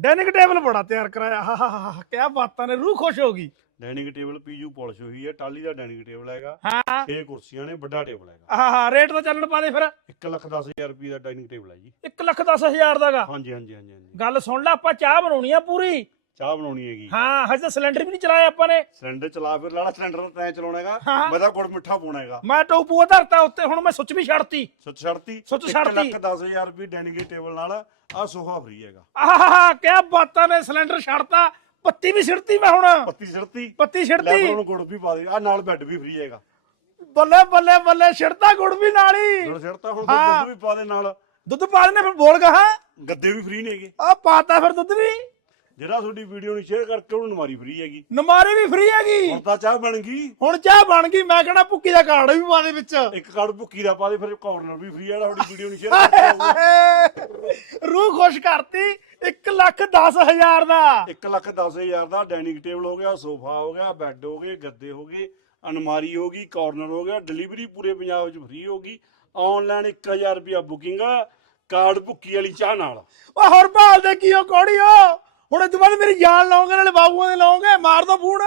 Dining table ਬੜਾ ਤਿਆਰ ਕਰਾਇਆ ਹਾ ਹਾ ਹਾ ਹਾ ਕਿਆ ਬਾਤਾਂ ਨੇ ਰੂਹ ਖੁਸ਼ ਹੋ ਗਈ। ਡਾਈਨਿੰਗ ਟੇਬਲ ਪੀਯੂ ਪਾਲਿਸ਼ ਹੋਈ ਹੈ ਟਾਲੀ ਦਾ ਡਾਈਨਿੰਗ ਟੇਬਲ ਹੈਗਾ। ਹਾਂ। 6 ਕੁਰਸੀਆਂ ਨੇ ਵੱਡਾ ਟੇਬਲ ਹੈਗਾ। ਹਾਂ ਹਾਂ ਰੇਟ ਤਾਂ ਚੱਲਣ ਪਾ ਦੇ ਫਿਰ। 1 ਲੱਖ 10000 ਰੁਪਏ ਦਾ ਡਾਈਨਿੰਗ ਟੇਬਲ ਹੈ ਜੀ। 1 ਲੱਖ 10 ਹਜ਼ਾਰ ਦਾਗਾ ਹਾਂਜੀ ਹਾਂਜੀ ਹਾਂਜੀ ਹਾਂਜੀ। ਗੱਲ ਸੁਣ ਲੈ ਆਪਾਂ ਚਾਹ ਬਣਾਉਣੀ ਆ ਪੂਰੀ। ਚਾਹ ਬਣਾਉਣੀ ਹੈਗੀ। ਹਾਂ ਹਜੇ ਤਾਂ ਸਿਲੰਡਰ ਵੀ ਨਹੀਂ ਚਲਾਇਆ ਆਪਾਂ ਨੇ। ਸਿਲੰਡਰ ਚਲਾ ਫਿਰ ਲਾਲਾ ਸਿਲੰਡਰ ਤਾਂ ਤੈਂ ਚਲਾਉਣਾ ਹੈਗਾ ਹਾਂ। ਮੈਂ ਤਾਂ ਗੁੜ ਮਿੱਠਾ ਪਾਉਣਾ ਹੈਗਾ। ਮੈਂ ਟੋਪੂ ਧਰਤਾ ਉੱਤੇ ਹੁਣ ਮੈਂ ਸੁੱਚ ਵੀ ਛੱਡਤੀ। ਸੁੱਚ ਛੜਤੀ ਸੁੱਚ 1 ਛੱਡਤੀ। ਲੱਖ 10000 ਰੁਪਏ ਡਾਈਨਿੰਗ ਟੇਬਲ ਨਾਲ ਆ ਸੋਫਾ ਫ੍ਰੀ ਹੈਗਾ। ਆਹਾ ਕਿਆ ਬਾਤਾਂ ਨੇ ਸਿਲੰਡਰ ਛੱਡਤਾ। ਪੱਤੀ ਵੀ ਸਿੱਟਤੀ ਮੈਂ ਹੁਣ। ਪੱਤੀ ਛੜਤੀ ਪੱਤੀ ਲੈ ਫਿਰ ਉਹਨੂੰ ਗੁੜ ਵੀ ਪਾ ਦੇ। ਆ ਨਾਲ ਬੈੱਡ ਵੀ ਫ੍ਰੀ ਹੈਗਾ। ਬੱਲੇ ਬੱਲੇ ਬੱਲੇ ਛਿੜਤਾ ਗੁੜ ਵੀ ਨਾਲ ਹੀ। ਗੁੜ ਛੜਤਾ ਹੁਣ ਹਾਂ। ਫਿਰ ਦੁੱਧ ਵੀ ਪਾ ਦੇ ਨਾਲ। ਦੁੱਧ ਪਾ ਦੇਣੇ ਫਿਰ ਬੋਲ ਗਾ ਗੱਦੇ ਵੀ ਫ੍ਰੀ ਨੇਗੇ। ਆ ਪਾਤਾ ਫਿਰ ਦੁੱਧ ਵੀ। ਜਿਹੜਾ ਤੁਹਾਡੀ ਵੀਡੀਓ ਨੂੰ ਸ਼ੇਅਰ ਕਰਕੇ ਉਹਨੂੰ ਨਮਾਰੀ ਫ੍ਰੀ ਹੈਗੀ। ਨਮਾਰੀ ਵੀ ਫ੍ਰੀ ਹੈਗੀ। ਹੁਣ ਤਾਂ ਚਾਹ ਬਣ ਗਈ। ਹੁਣ ਚਾਹ ਬਣ ਗਈ ਮੈਂ ਕਹਣਾ ਭੁੱਕੀ ਦਾ ਕਾਰਡ ਵੀ ਪਾ ਦੇ ਵਿੱਚ। ਇੱਕ ਕਾਰਡ ਭੁੱਕੀ ਦਾ ਪਾ ਦੇ ਫਿਰ ਕਾਰਨਰ ਵੀ ਫ੍ਰੀ ਹੈ ਜਿਹੜਾ ਤੁਹਾਡੀ ਵੀਡੀਓ ਨੂੰ ਸ਼ੇਅਰ ਕਰਕੇ ਰੂਹ ਖੁਸ਼ ਕਰਤੀ 1 ਲੱਖ 10 ਹਜ਼ਾਰ ਦਾ। 1 ਲੱਖ 10000 ਦਾ ਡਾਈਨਿੰਗ ਟੇਬਲ ਹੋ ਗਿਆ ਸੋਫਾ ਹੋ ਗਿਆ ਬੈੱਡ ਹੋ ਗਏ ਗੱਦੇ ਹੋ ਗਏ ਅਨਮਾਰੀ ਹੋ ਗਈ ਕਾਰਨਰ ਹੋ ਗਿਆ ਡਿਲੀਵਰੀ ਪੂਰੇ ਪੰਜਾਬ ਵਿੱਚ ਫ੍ਰੀ ਹੋਗੀ ਆਨਲਾਈਨ 1000 ਰੁਪਿਆ ਬੁਕਿੰਗ ਕਾਰਡ ਭੁੱਕੀ ਵਾਲੀ ਚਾਹ ਨਾਲ। ਓ ਹੋਰ ਭਾਲ ਦੇ ਕੀ ਉਹ ਕੋੜੀਓ ਹੁਣ ਇਹ ਤੋਂ ਬਾਅਦ ਮੇਰੀ ਜਾਨ ਲਾਉਂਗੇ ਨਾਲੇ ਬਾਬੂਆਂ ਦੇ ਲਾਉਂਗੇ ਮਾਰ ਦੋ ਫੂਡ